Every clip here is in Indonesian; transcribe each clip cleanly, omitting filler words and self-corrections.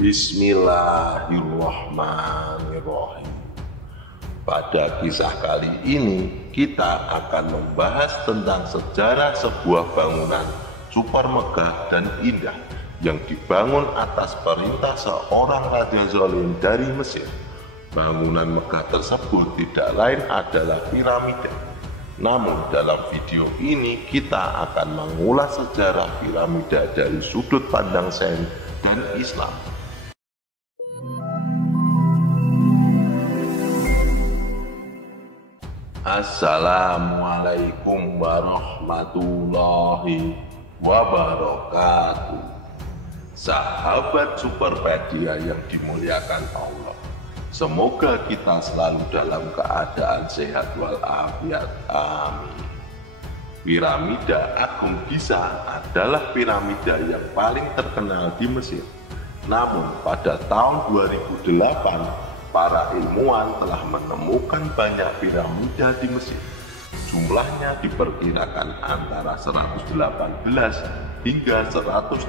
Bismillahirrahmanirrahim. Pada kisah kali ini kita akan membahas tentang sejarah sebuah bangunan super megah dan indah yang dibangun atas perintah seorang raja zalim dari Mesir. Bangunan megah tersebut tidak lain adalah piramida. Namun dalam video ini kita akan mengulas sejarah piramida dari sudut pandang Sains dan Islam. Assalamualaikum warahmatullahi wabarakatuh. Sahabat Superpedia yang dimuliakan Allah, semoga kita selalu dalam keadaan sehat walafiat. Amin. Piramida Agung Giza adalah piramida yang paling terkenal di Mesir. Namun pada tahun 2008 para ilmuwan telah menemukan banyak piramida di Mesir. Jumlahnya diperkirakan antara 118 hingga 138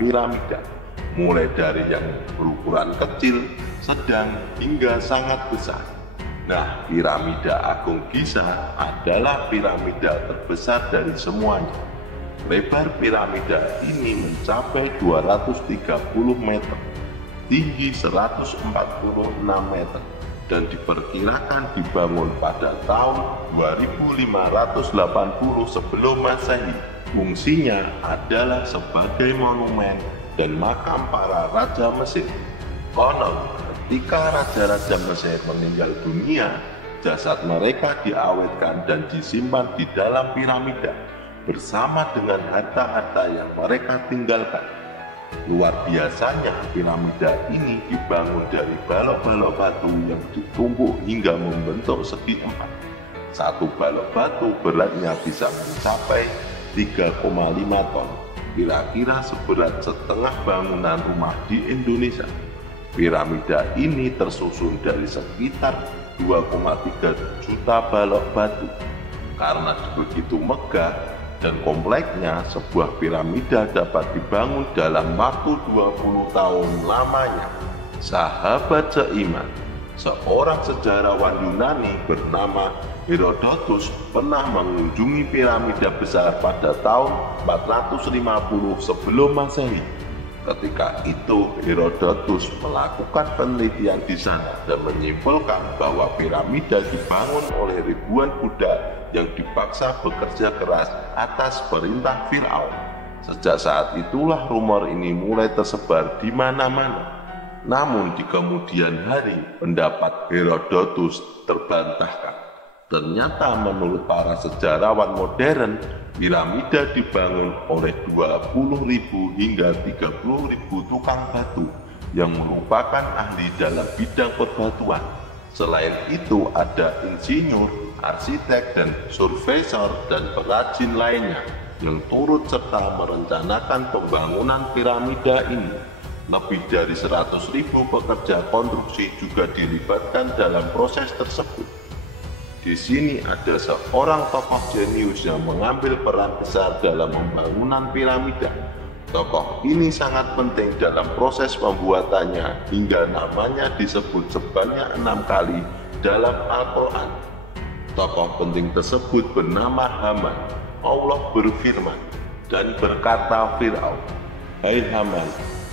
piramida, mulai dari yang berukuran kecil, sedang, hingga sangat besar. Nah, piramida Agung Giza adalah piramida terbesar dari semuanya. Lebar piramida ini mencapai 230 meter, tinggi 146 meter, dan diperkirakan dibangun pada tahun 2580 sebelum Masehi. Fungsinya adalah sebagai monumen dan makam para raja Mesir. Konon, ketika raja-raja Mesir meninggal dunia, jasad mereka diawetkan dan disimpan di dalam piramida bersama dengan harta-harta yang mereka tinggalkan. Luar biasanya, piramida ini dibangun dari balok-balok batu yang ditumpuk hingga membentuk segi empat. Satu balok batu beratnya bisa mencapai 3,5 ton, kira-kira seberat setengah bangunan rumah di Indonesia. Piramida ini tersusun dari sekitar 2,3 juta balok batu. Karena begitu megah dan kompleksnya, sebuah piramida dapat dibangun dalam waktu 20 tahun lamanya. Sahabat seiman, seorang sejarawan Yunani bernama Herodotus pernah mengunjungi piramida besar pada tahun 450 sebelum Masehi. Ketika itu Herodotus melakukan penelitian di sana dan menyimpulkan bahwa piramida dibangun oleh ribuan budak yang dipaksa bekerja keras atas perintah Firaun. Sejak saat itulah rumor ini mulai tersebar di mana-mana. Namun di kemudian hari pendapat Herodotus terbantahkan. Ternyata menurut para sejarawan modern, piramida dibangun oleh 20.000 hingga 30.000 tukang batu yang merupakan ahli dalam bidang perbatuan. Selain itu ada insinyur, arsitek, dan surveyor dan pengrajin lainnya yang turut serta merencanakan pembangunan piramida ini. Lebih dari 100.000 pekerja konstruksi juga dilibatkan dalam proses tersebut. Di sini ada seorang tokoh jenius yang mengambil peran besar dalam pembangunan piramida. Tokoh ini sangat penting dalam proses pembuatannya hingga namanya disebut sebanyak 6 kali dalam Al-Quran. Tokoh penting tersebut bernama Haman. Allah berfirman dan berkata Firaun, "Hai Haman,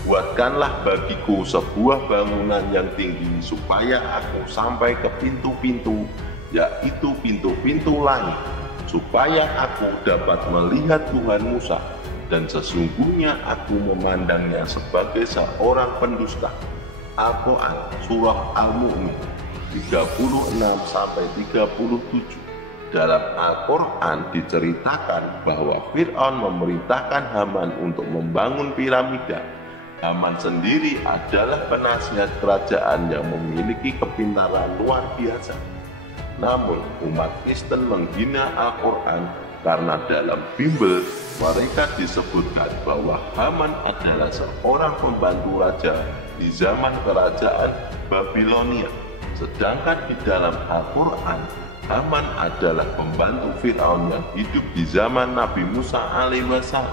buatkanlah bagiku sebuah bangunan yang tinggi supaya aku sampai ke pintu-pintu, yaitu pintu-pintu langit, supaya aku dapat melihat Tuhan Musa, dan sesungguhnya aku memandangnya sebagai seorang pendusta." Al-Quran Surah Al-Mu'min 36-37. Dalam Al-Quran diceritakan bahwa Fir'aun memerintahkan Haman untuk membangun piramida. Haman sendiri adalah penasihat kerajaan yang memiliki kepintaran luar biasa. Namun umat Kristen menghina Al-Quran karena dalam Bimbel mereka disebutkan bahwa Haman adalah seorang pembantu raja di zaman kerajaan Babilonia. Sedangkan di dalam Al-Quran, Haman adalah pembantu Firaun yang hidup di zaman Nabi Musa alaihissalam.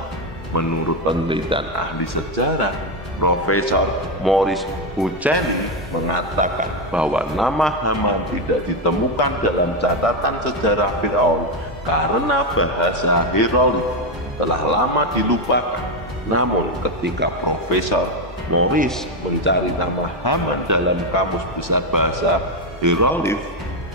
Menurut penelitian ahli sejarah, Profesor Maurice Buchanan mengatakan bahwa nama Haman tidak ditemukan dalam catatan sejarah Firaun karena bahasa hieroglif telah lama dilupakan. Namun ketika Profesor Maurice mencari nama Haman dalam kamus besar bahasa hieroglif,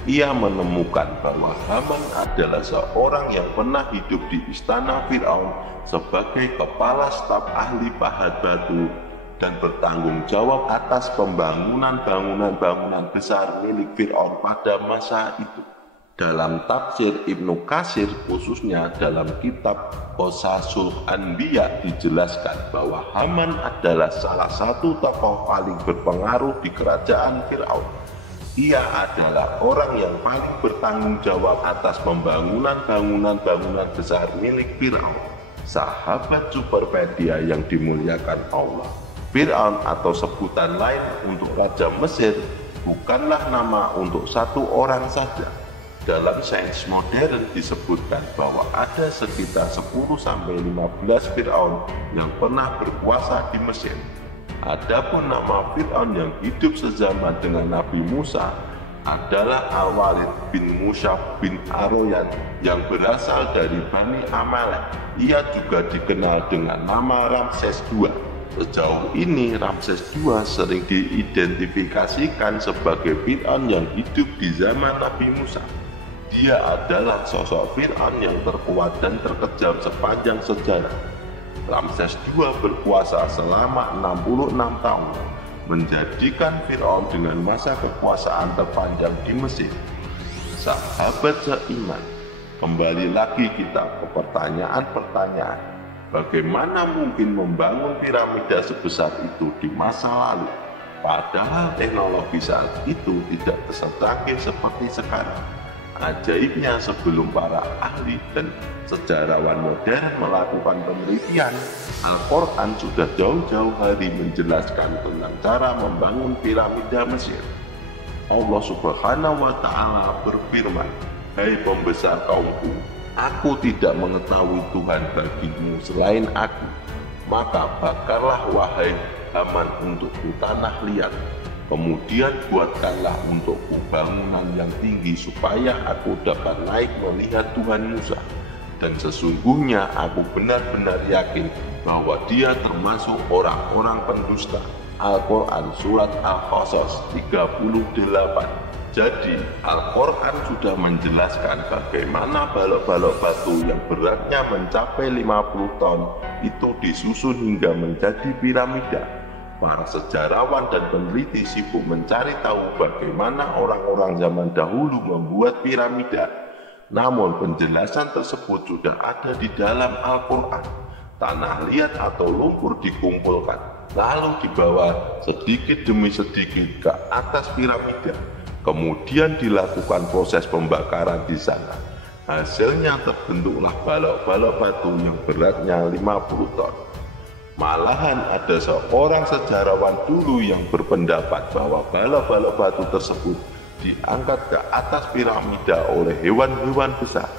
ia menemukan bahwa Haman adalah seorang yang pernah hidup di istana Firaun sebagai kepala staf ahli pahat batu dan bertanggung jawab atas pembangunan bangunan besar milik Firaun pada masa itu. Dalam tafsir Ibnu Katsir, khususnya dalam kitab Qasasul Anbiya, dijelaskan bahwa Haman adalah salah satu tokoh paling berpengaruh di kerajaan Firaun. Ia adalah orang yang paling bertanggung jawab atas pembangunan bangunan besar milik Firaun. Sahabat Superpedia yang dimuliakan Allah, Firaun atau sebutan lain untuk Raja Mesir bukanlah nama untuk satu orang saja. Dalam sains modern disebutkan bahwa ada sekitar 10-15 Firaun yang pernah berkuasa di Mesir. Adapun nama Firaun yang hidup sezaman dengan Nabi Musa adalah Al-Walid bin Musyaf bin Aroyan yang berasal dari Bani Amalek. Ia juga dikenal dengan nama Ramses II. Sejauh ini Ramses II sering diidentifikasikan sebagai Firaun yang hidup di zaman Nabi Musa. Dia adalah sosok Firaun yang terkuat dan terkejam sepanjang sejarah. Ramses II berkuasa selama 66 tahun, menjadikan Firaun dengan masa kekuasaan terpanjang di Mesir. Sahabat seiman, kembali lagi kita ke pertanyaan-pertanyaan. Bagaimana mungkin membangun piramida sebesar itu di masa lalu? Padahal teknologi saat itu tidak secanggih seperti sekarang. Ajaibnya, sebelum para ahli dan sejarawan modern melakukan penelitian, Al-Quran sudah jauh-jauh hari menjelaskan tentang cara membangun piramida Mesir. Allah Subhanahu wa Ta'ala berfirman, "Hai pembesar kaumku, aku tidak mengetahui Tuhan bagimu selain aku. Maka bakarlah wahai Haman untukku tanah liat. Kemudian buatkanlah untukku bangunan yang tinggi supaya aku dapat naik melihat Tuhan Musa. Dan sesungguhnya aku benar-benar yakin bahwa dia termasuk orang-orang pendusta." Al-Quran Surat Al-Qasas 38. Jadi Al-Quran sudah menjelaskan bagaimana balok-balok batu yang beratnya mencapai 50 ton itu disusun hingga menjadi piramida. Para sejarawan dan peneliti sibuk mencari tahu bagaimana orang-orang zaman dahulu membuat piramida. Namun penjelasan tersebut sudah ada di dalam Al-Quran. Tanah liat atau lumpur dikumpulkan, lalu dibawa sedikit demi sedikit ke atas piramida. Kemudian dilakukan proses pembakaran di sana. Hasilnya terbentuklah balok-balok batu yang beratnya 50 ton. Malahan ada seorang sejarawan dulu yang berpendapat bahwa balok-balok batu tersebut diangkat ke atas piramida oleh hewan-hewan besar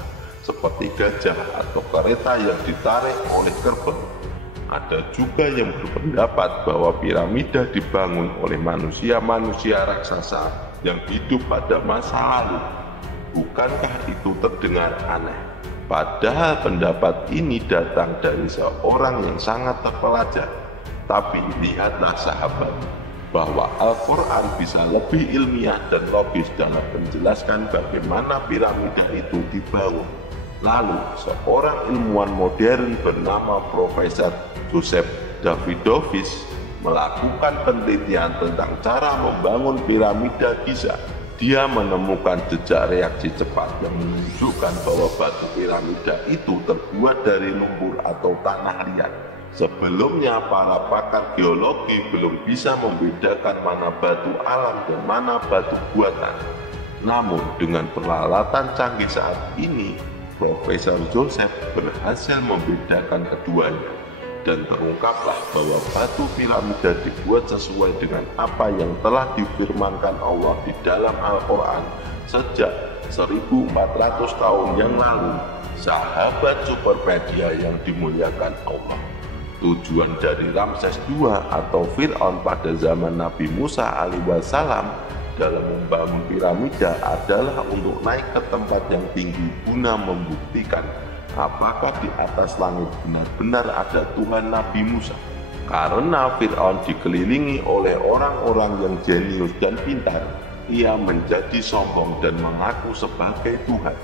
seperti gajah atau kereta yang ditarik oleh kerbau. Ada juga yang berpendapat bahwa piramida dibangun oleh manusia-manusia raksasa yang hidup pada masa lalu. Bukankah itu terdengar aneh? Padahal pendapat ini datang dari seorang yang sangat terpelajar. Tapi lihatlah sahabat, bahwa Al-Quran bisa lebih ilmiah dan logis dalam menjelaskan bagaimana piramida itu dibangun. Lalu seorang ilmuwan modern bernama Profesor Joseph Davidovich melakukan penelitian tentang cara membangun piramida Giza. Dia menemukan jejak reaksi cepat yang menunjukkan bahwa batu piramida itu terbuat dari lumpur atau tanah liat. Sebelumnya para pakar geologi belum bisa membedakan mana batu alam dan mana batu buatan. Namun dengan peralatan canggih saat ini, Profesor Joseph berhasil membedakan keduanya. Dan terungkaplah bahwa batu piramida dibuat sesuai dengan apa yang telah difirmankan Allah di dalam Al-Quran sejak 1400 tahun yang lalu. Sahabat Superpedia yang dimuliakan Allah, Tujuan dari Ramses II atau Fir'aun pada zaman Nabi Musa alaihissalam dalam membangun piramida adalah untuk naik ke tempat yang tinggi guna membuktikan apakah di atas langit benar-benar ada Tuhan Nabi Musa. Karena Fir'aun dikelilingi oleh orang-orang yang jenius dan pintar, ia menjadi sombong dan mengaku sebagai Tuhan.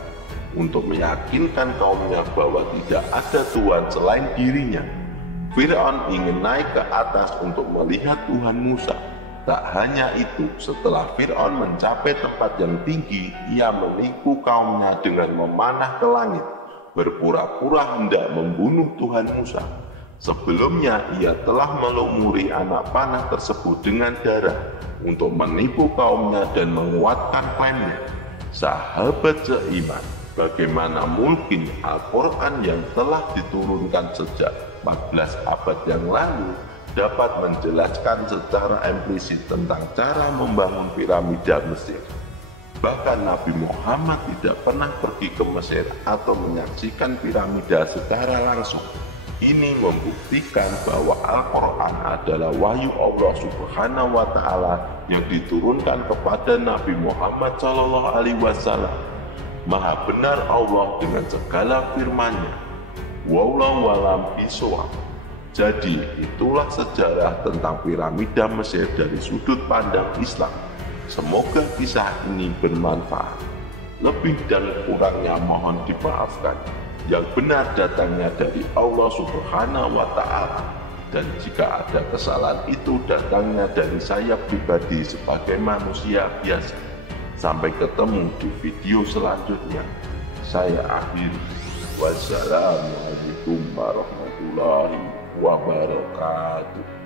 Untuk meyakinkan kaumnya bahwa tidak ada Tuhan selain dirinya, Fir'aun ingin naik ke atas untuk melihat Tuhan Musa. Tak hanya itu, setelah Fir'aun mencapai tempat yang tinggi, ia menipu kaumnya dengan memanah ke langit, berpura-pura hendak membunuh Tuhan Musa. Sebelumnya, ia telah melumuri anak panah tersebut dengan darah untuk menipu kaumnya dan menguatkan klaimnya. Sahabat seiman, bagaimana mungkin Al-Quran yang telah diturunkan sejak 14 abad yang lalu dapat menjelaskan secara implisit tentang cara membangun piramida Mesir. Bahkan Nabi Muhammad tidak pernah pergi ke Mesir atau menyaksikan piramida secara langsung. Ini membuktikan bahwa Al-Quran adalah wahyu Allah Subhanahu wa Ta'ala yang diturunkan kepada Nabi Muhammad SAW. Maha benar Allah dengan segala firman-Nya. Wallahu a'lam bishawab. Jadi itulah sejarah tentang piramida Mesir dari sudut pandang Islam. Semoga kisah ini bermanfaat. Lebih dan kurangnya mohon dimaafkan. Yang benar datangnya dari Allah Subhanahu wa Ta'ala, dan jika ada kesalahan itu datangnya dari saya pribadi sebagai manusia biasa. Sampai ketemu di video selanjutnya. Saya akhiri. Wassalamualaikum warahmatullahi wabarakatuh.